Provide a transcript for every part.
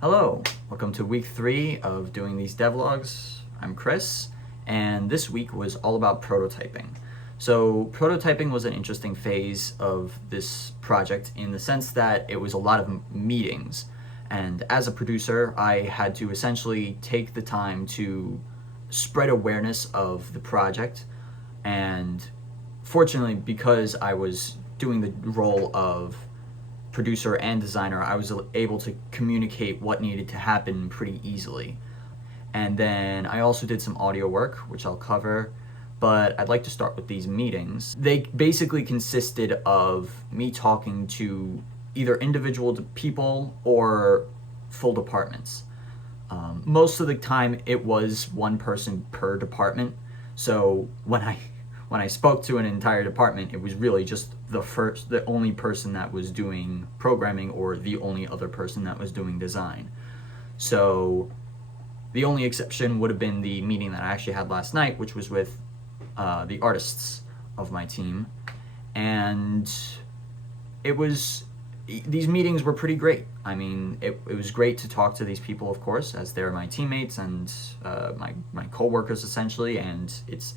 Hello, welcome to week 3 of doing these devlogs. I'm Chris, and this week was all about prototyping. So prototyping was an interesting phase of this project in the sense that it was a lot of meetings. And as a producer, I had to essentially take the time to spread awareness of the project. And fortunately, because I was doing the role of producer and designer, I was able to communicate what needed to happen pretty easily. And then I also did some audio work, which I'll cover, but I'd like to start with these meetings. They basically consisted of me talking to either individual people or full departments. Most of the time it was one person per department, so when I spoke to an entire department, it was really just the only person that was doing programming or the only other person that was doing design. So the only exception would have been the meeting that I actually had last night, which was with the artists of my team. And these meetings were pretty great. I mean, it was great to talk to these people, of course, as they're my teammates and my co-workers essentially, and it's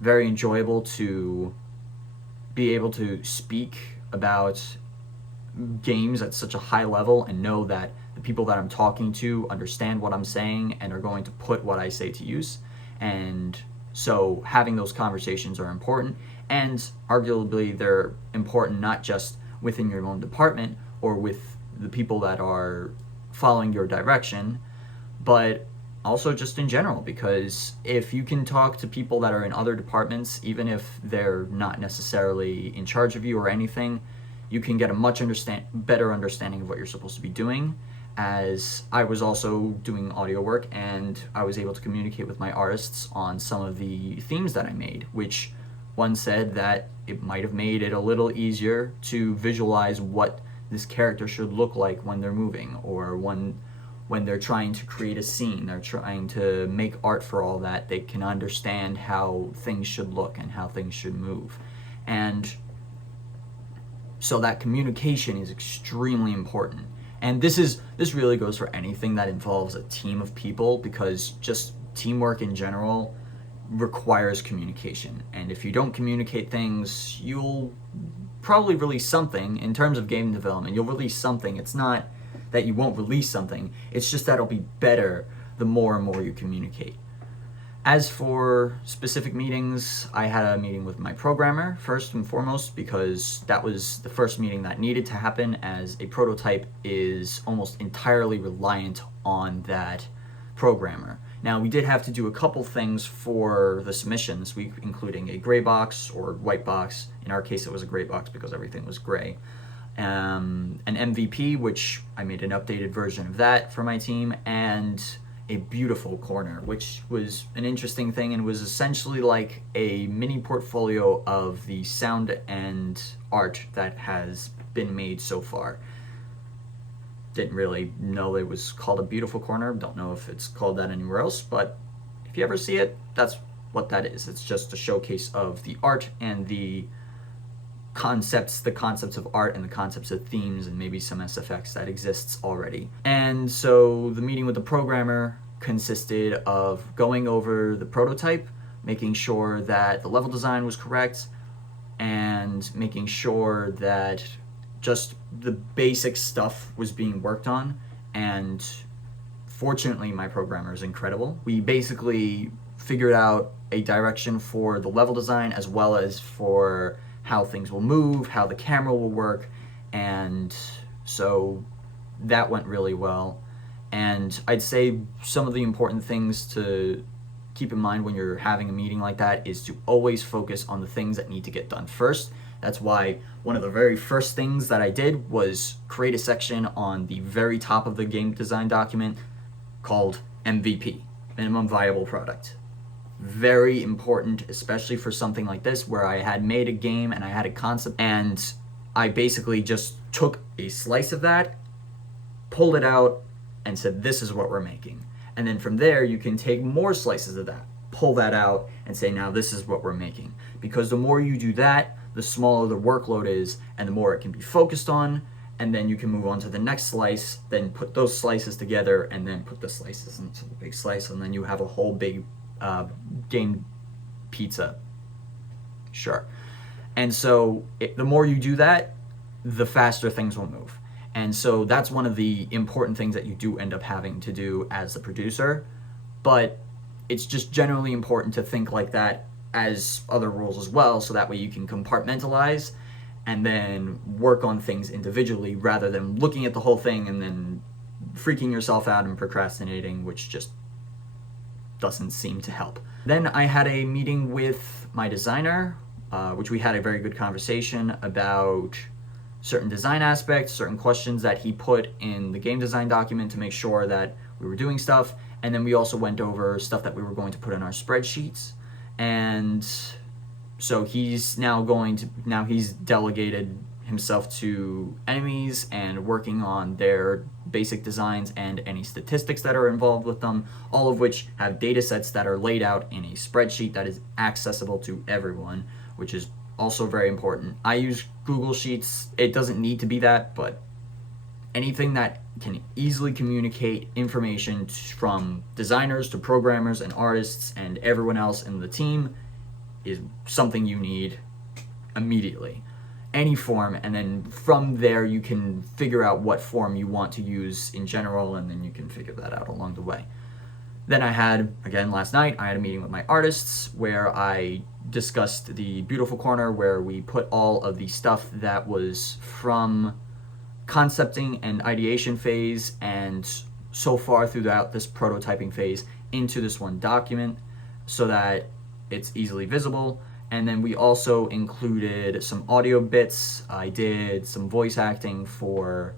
very enjoyable to be able to speak about games at such a high level and know that the people that I'm talking to understand what I'm saying and are going to put what I say to use. And so having those conversations are important, and arguably they're important not just within your own department or with the people that are following your direction, but also just in general, because if you can talk to people that are in other departments, even if they're not necessarily in charge of you or anything, you can get a better understanding of what you're supposed to be doing. As I was also doing audio work, and I was able to communicate with my artists on some of the themes that I made, which one said that it might have made it a little easier to visualize what this character should look like when they're moving, or when they're trying to create a scene, they're trying to make art for all that, they can understand how things should look and how things should move. And so that communication is extremely important. And this really goes for anything that involves a team of people, because just teamwork in general requires communication. And if you don't communicate things, you'll probably release something. In terms of game development, you'll release something. It's not that you won't release something, it's just that it'll be better the more and more you communicate. As for specific meetings, I had a meeting with my programmer first and foremost, because that was the first meeting that needed to happen, as a prototype is almost entirely reliant on that programmer. Now, we did have to do a couple things for the submissions, including a gray box or white box. In our case, it was a gray box because everything was gray. An MVP, which I made an updated version of that for my team, and a beautiful corner, which was an interesting thing and was essentially like a mini portfolio of the sound and art that has been made so far. Didn't really know it was called a beautiful corner. Don't know if it's called that anywhere else, but if you ever see it, that's what that is. It's just a showcase of the art and the concepts of art and the concepts of themes and maybe some SFX that exists already. And so the meeting with the programmer consisted of going over the prototype, making sure that the level design was correct, and making sure that just the basic stuff was being worked on. And fortunately, my programmer is incredible. We basically figured out a direction for the level design as well as for how things will move, how the camera will work, and so that went really well. And I'd say some of the important things to keep in mind when you're having a meeting like that is to always focus on the things that need to get done first. That's why one of the very first things that I did was create a section on the very top of the game design document called MVP, Minimum Viable Product. Very important, especially for something like this where I had made a game and I had a concept, and I basically just took a slice of that, pulled it out, and said, this is what we're making. And then from there, you can take more slices of that, pull that out, and say, now this is what we're making. Because the more you do that, the smaller the workload is, and the more it can be focused on, and then you can move on to the next slice, then put those slices together, and then put the slices into the big slice, and then you have a whole big game pizza. Sure. And so the more you do that, the faster things will move. And so that's one of the important things that you do end up having to do as the producer. But it's just generally important to think like that as other roles as well, so that way you can compartmentalize and then work on things individually rather than looking at the whole thing and then freaking yourself out and procrastinating, which just doesn't seem to help. Then I had a meeting with my designer, which we had a very good conversation about certain design aspects, certain questions that he put in the game design document to make sure that we were doing stuff. And then we also went over stuff that we were going to put in our spreadsheets. And so he's delegated himself to enemies and working on their basic designs and any statistics that are involved with them, all of which have data sets that are laid out in a spreadsheet that is accessible to everyone, which is also very important. I use Google Sheets. It doesn't need to be that, but anything that can easily communicate information from designers to programmers and artists and everyone else in the team is something you need immediately. Any form, and then from there you can figure out what form you want to use in general, and then you can figure that out along the way. Then last night, I had a meeting with my artists where I discussed the beautiful corner where we put all of the stuff that was from concepting and ideation phase and so far throughout this prototyping phase into this one document so that it's easily visible. And then we also included some audio bits. I did some voice acting for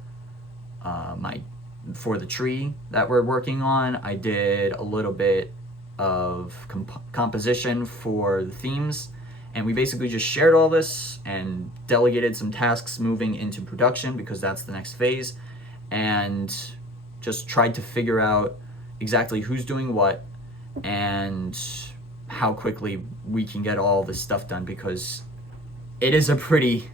the tree that we're working on. I did a little bit of composition for the themes, and we basically just shared all this and delegated some tasks moving into production because that's the next phase, and just tried to figure out exactly who's doing what and how quickly we can get all this stuff done, because it is a pretty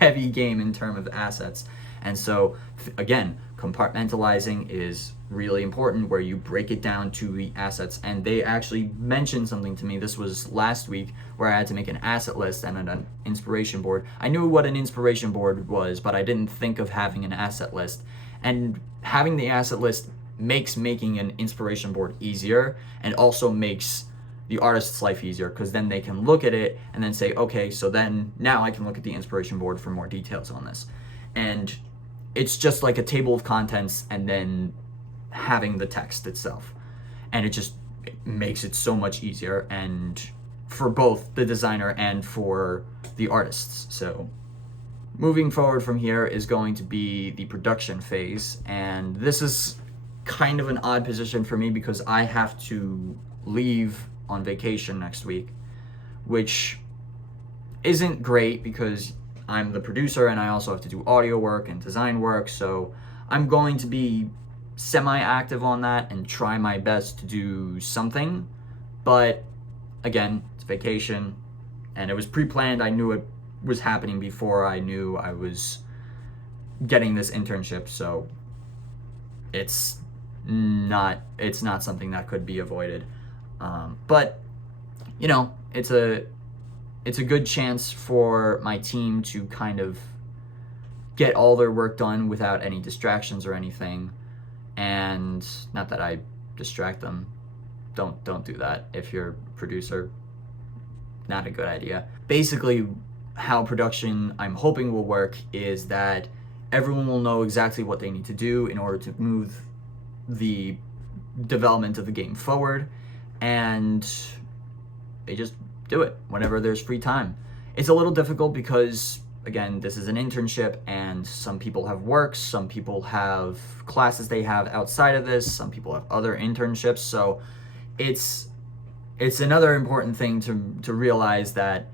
heavy game in terms of assets. And so again, compartmentalizing is really important, where you break it down to the assets. And they actually mentioned something to me, this was last week, where I had to make an asset list and an inspiration board. I knew what an inspiration board was, but I didn't think of having an asset list. And having the asset list makes making an inspiration board easier, and also makes the artist's life easier, because then they can look at it and then say, okay, so then now I can look at the inspiration board for more details on this. And it's just like a table of contents and then having the text itself. And it makes it so much easier, and for both the designer and for the artists. So moving forward from here is going to be the production phase. And this is kind of an odd position for me because I have to leave on vacation next week, which isn't great because I'm the producer and I also have to do audio work and design work. So I'm going to be semi-active on that and try my best to do something. But again, it's vacation and it was pre-planned. I knew it was happening before I knew I was getting this internship. So it's not something that could be avoided. But you know, it's a good chance for my team to kind of get all their work done without any distractions or anything. And not that I distract them. Don't do that if you're a producer. Not a good idea. Basically, how production I'm hoping will work is that everyone will know exactly what they need to do in order to move the development of the game forward, and they just do it whenever there's free time. It's a little difficult because, again, this is an internship and some people have work, some people have classes they have outside of this, some people have other internships. So it's another important thing to realize that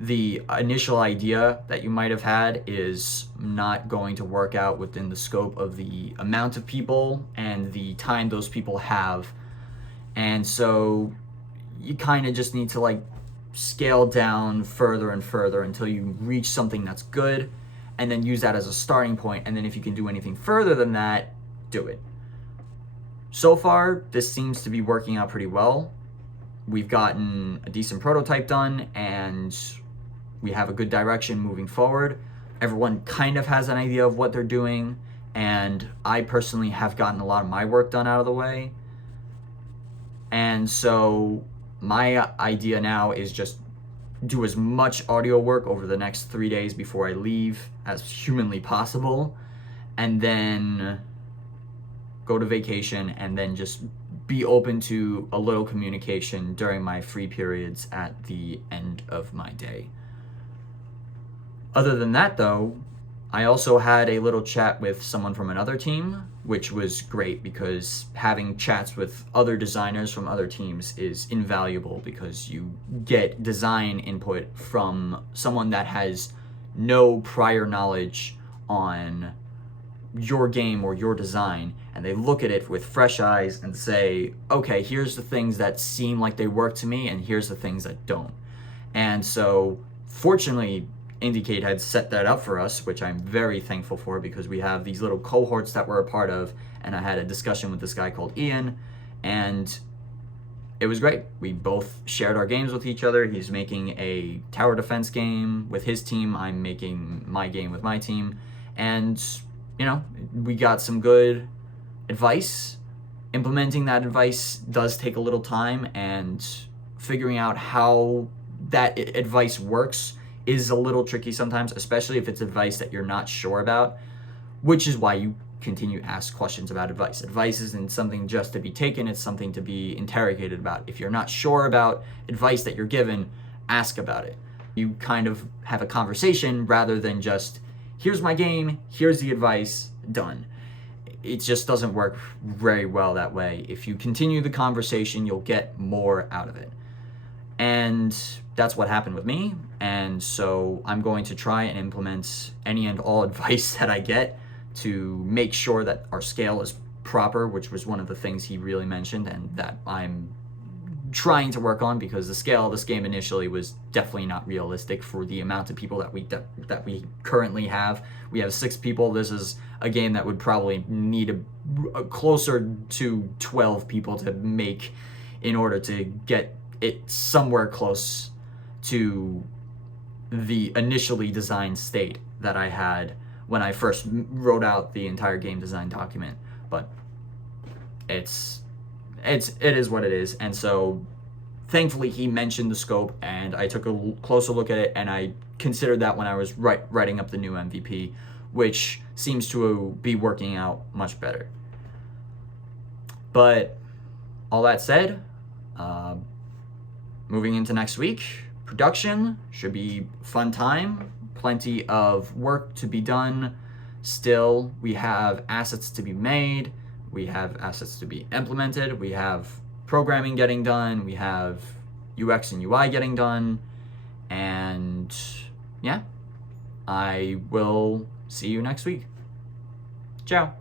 the initial idea that you might have had is not going to work out within the scope of the amount of people and the time those people have. And so you kind of just need to like scale down further and further until you reach something that's good, and then use that as a starting point. And then if you can do anything further than that, do it. So far, this seems to be working out pretty well. We've gotten a decent prototype done, and we have a good direction moving forward. Everyone kind of has an idea of what they're doing, and I personally have gotten a lot of my work done out of the way. And so my idea now is just do as much audio work over the next 3 days before I leave as humanly possible, and then go to vacation, and then just be open to a little communication during my free periods at the end of my day. Other than that, though, I also had a little chat with someone from another team, which was great because having chats with other designers from other teams is invaluable because you get design input from someone that has no prior knowledge on your game or your design, and they look at it with fresh eyes and say, okay, here's the things that seem like they work to me, and here's the things that don't. And so fortunately, Indicate had set that up for us, which I'm very thankful for, because we have these little cohorts that we're a part of, and I had a discussion with this guy called Ian, and it was great. We both shared our games with each other. He's making a tower defense game with his team. I'm making my game with my team. And, you know, we got some good advice. Implementing that advice does take a little time, and figuring out how that advice works is a little tricky sometimes, especially if it's advice that you're not sure about, which is why you continue to ask questions about advice. Advice isn't something just to be taken, it's something to be interrogated about. If you're not sure about advice that you're given, ask about it. You kind of have a conversation rather than just, here's my game, here's the advice, done. It just doesn't work very well that way. If you continue the conversation, you'll get more out of it. And that's what happened with me. And so I'm going to try and implement any and all advice that I get to make sure that our scale is proper, which was one of the things he really mentioned, and that I'm trying to work on, because the scale of this game initially was definitely not realistic for the amount of people that we currently have. We have 6 people. This is a game that would probably need a closer to 12 people to make in order to get it somewhere close to the initially designed state that I had when I first wrote out the entire game design document. But it is what it is. And so thankfully he mentioned the scope, and I took a closer look at it, and I considered that when I was writing up the new MVP, which seems to be working out much better. But all that said, moving into next week, production should be fun time. Plenty of work to be done. Still, we have assets to be made. We have assets to be implemented. We have programming getting done. We have UX and UI getting done. And yeah, I will see you next week. Ciao.